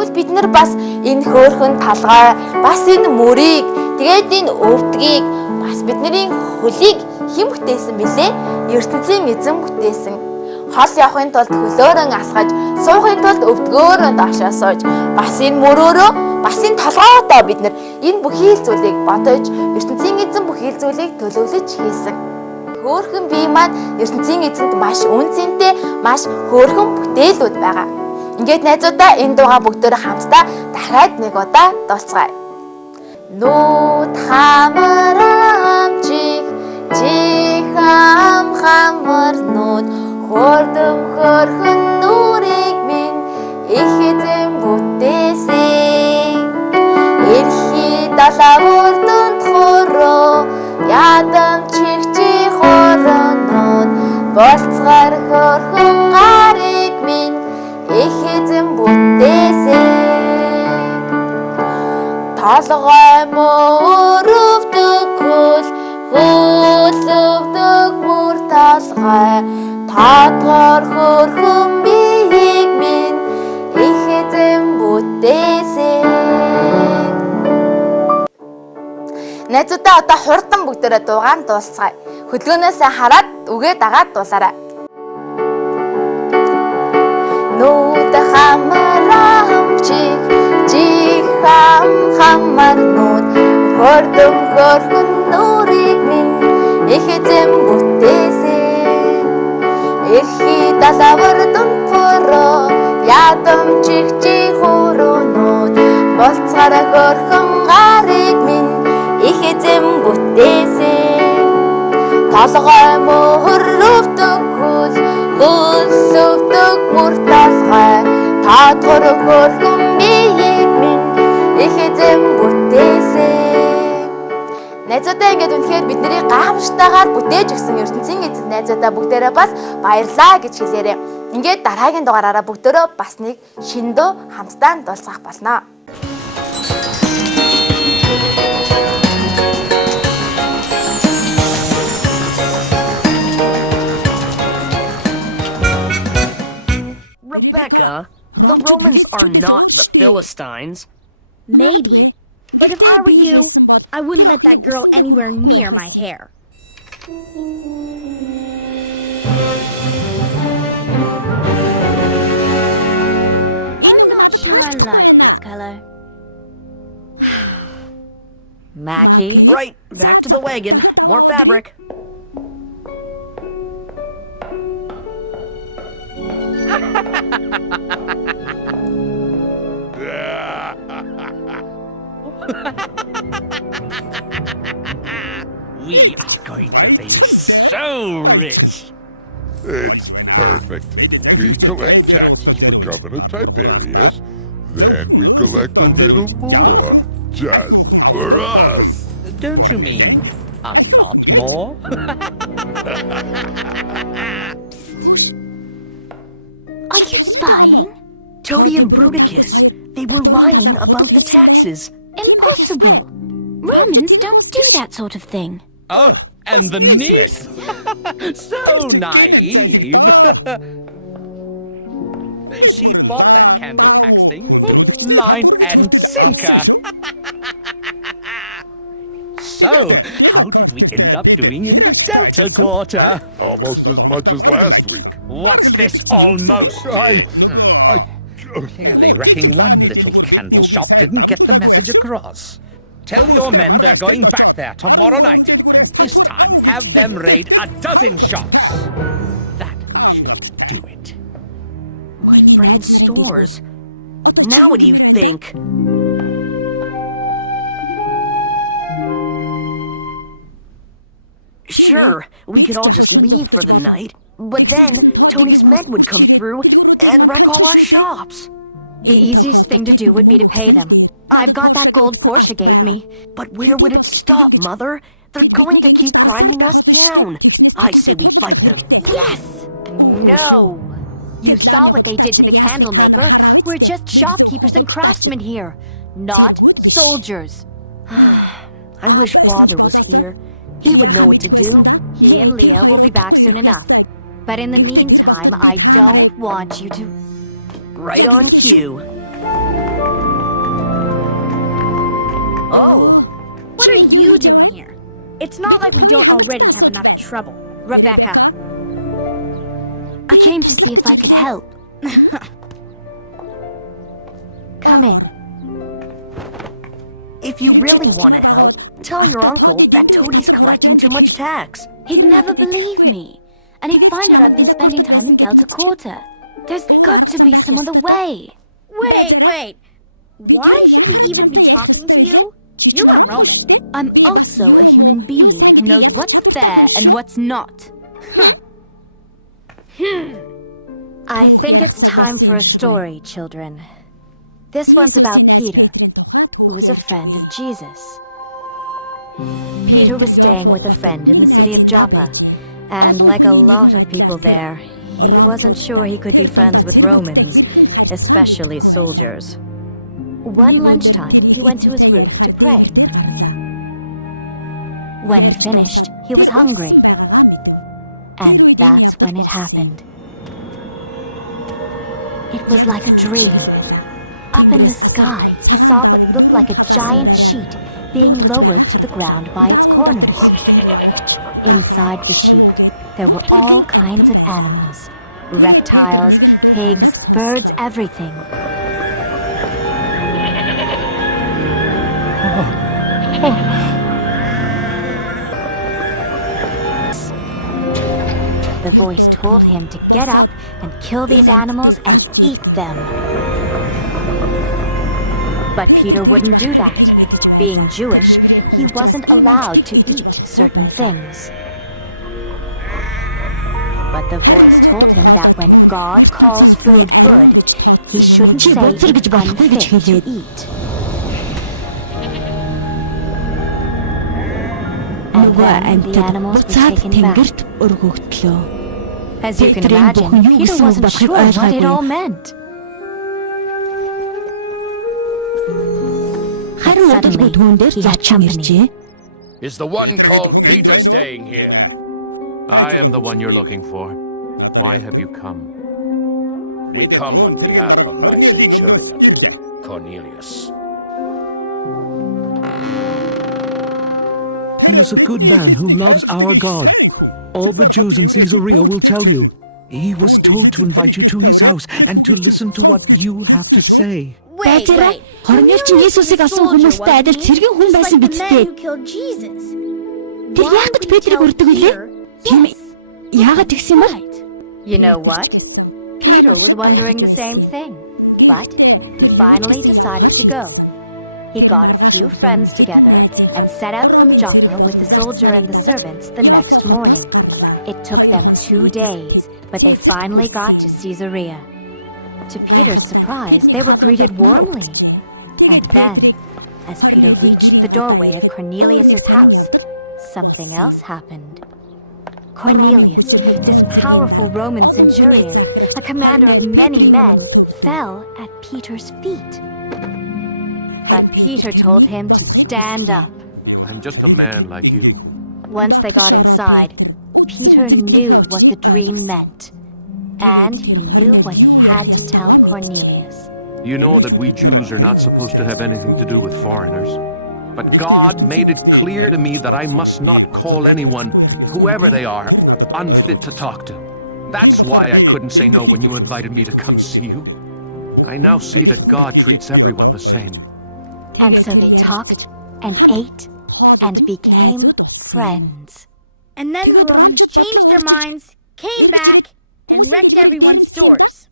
Тэгвэл бид нар бас энэ хөөрхөн талгай, бас энэ мөрийг, тэгээд энэ өвдгийг, бас бидний хөлийг хэн бүтээсэн бэлээ? ертөнцийн эзэн бүтээсэн. Хол явахын тулд хөлөөрөө алхаж, суухын тулд өвдгөөрөө доошоо сууж, бас энэ мөрөөрөө, бас энэ толгоодоо бид нар энэ бүхий л зүйлийг бодож, ертөнцийн эзэн бүхий л зүйлийг төлөвлөж хийсэн. Хөөрхөн бие маань ертөнцийн эзэнд маш үнцэнтэй, маш хөөрхөн бүтээлүүд байгаа. Ингээд найзуудаа энэ дуугаа бүгдөө хамтдаа дахиад нэг удаа дуулцгаая. Нүүд хамар амжиг, чих хамар нүүд, хөрдөм хөрхөн нүрийг минь их эзэн бүтээсэн. Эрхий далаа урданд хороо, ядам чихчи хороноод, болцгоор хөрхөн гарыг минь их эзэн бүтээсэн. Толгой мөрөвдөг хөл, хөлөвдөг мөр толгой, таадгаар хөрхөн биеийг минь их эзэн бүтээсэн. Найзуудаа одоо хурдан бүгдээрээ дуугаан дуулцгаая. Хөдөлгөөнөөсөө хараад үгээ дагаад дуулаарай. Нүүд хамар амжиг, чих хамар нүүд, хөрдөм хөрхөн нүрийг минь их эзэн бүтээсэн. Эрхий далаа урданд хороо, ядам чихчи хороноод, болцгоор хөрхөн гарыг минь их эзэн бүтээсэн. Толгой мөрөвдөг хөл, хөлөвдөг мөр толгой, таадгаар хөрхөн биеийг минь их эзэн бүтээсэн. Найзуудаа ингээд үнэхээр бидний гайхамшигтайгаар бүтээж өгсөн ертөнцийн эзэн найзуудаа бүгдээрээ бас баярлаа гэж хэлээрэй. Ингээд дараагийн дугаараараа бүгдээрээ бас нэг шинэ дуу хамтдаа дуулцах болно. Rebecca, the Romans are not the Philistines. Maybe, but if I were you, I wouldn't let that girl anywhere near my hair. I'm not sure I like this color. Mackie? Right, back to the wagon. More fabric. We are going to be so rich. It's perfect. We collect taxes for Governor Tiberius, then we collect a little more, just for us. Don't you mean a lot more? Are you spying? Toady and Bruticus, they were lying about the taxes. Impossible. Romans don't do that sort of thing. Oh, and the niece? So naive. She bought that candle tax thing, hook, line, and sinker. So, how did we end up doing in the Delta Quarter? Almost as much as last week. What's this almost? I Clearly, wrecking one little candle shop didn't get the message across. Tell your men they're going back there tomorrow night, and this time have them raid a dozen shops. That should do it. My friend's stores. Now what do you think? Sure, we could all just leave for the night, but then Tony's men would come through and wreck all our shops. The easiest thing to do would be to pay them. I've got that gold Portia gave me. But where would it stop, Mother? They're going to keep grinding us down. I say we fight them. Yes! No! You saw what they did to the candle maker. We're just shopkeepers and craftsmen here, not soldiers. I wish Father was here. He would know what to do. He and Leah will be back soon enough. But in the meantime, I don't want you to... Right on cue. Oh, What are you doing here? It's not like we don't already have enough trouble. Rebecca. I came to see if I could help. Come in. if you really want to help, tell your uncle that Toadie's collecting too much tax. He'd never believe me. And he'd find out I've been spending time in Delta Quarter. There's got to be some other way. Wait. Why should we even be talking to you? You're a Roman. I'm also a human being who knows what's fair and what's not. I think it's time for a story, children. This one's about Peter, who was a friend of Jesus. Peter was staying with a friend in the city of Joppa, and like a lot of people there, he wasn't sure he could be friends with Romans, especially soldiers. One lunchtime, he went to his roof to pray. When he finished, he was hungry. And that's when it happened. It was like a dream. Up in the sky, he saw what looked like a giant sheet being lowered to the ground by its corners. Inside the sheet, there were all kinds of animals. Reptiles, pigs, birds, everything. The voice told him to get up and kill these animals and eat them. But Peter wouldn't do that. Being Jewish, he wasn't allowed to eat certain things. But the voice told him that when God calls food good, he shouldn't say it's unfit to eat. And then the animals were taken back. As you can imagine, Peter wasn't sure what it all meant. Suddenly, he had company. Is the one called Peter staying here? I am the one you're looking for. Why have you come? We come on behalf of my centurion, Cornelius. He is a good man who loves our God. All the Jews in Caesarea will tell you. He was told to invite you to his house and to listen to what you have to say. Wait. Хорнилчин Есүсийг авсан хүмүүстэй адил цэргийн хүн байсан биз дээ. Тэр яагаад Петрийг өрдөг вүлээ? Тийм ээ. Яагаад тэгсэн юм бэ? You know what? Peter was wondering the same thing. But he finally decided to go. He got a few friends together and set out from Joppa with the soldier and the servants the next morning. It took them 2 days, but they finally got to Caesarea. To Peter's surprise, they were greeted warmly. And then, as Peter reached the doorway of Cornelius' house, something else happened. Cornelius, this powerful Roman centurion, a commander of many men, fell at Peter's feet. But Peter told him to stand up. I'm just a man like you. Once they got inside, Peter knew what the dream meant. And he knew what he had to tell Cornelius. You know that we Jews are not supposed to have anything to do with foreigners. But God made it clear to me that I must not call anyone, whoever they are, unfit to talk to. That's why I couldn't say no when you invited me to come see you. I now see that God treats everyone the same. And so they talked and ate and became friends. And then the Romans changed their minds, came back, and wrecked everyone's stores.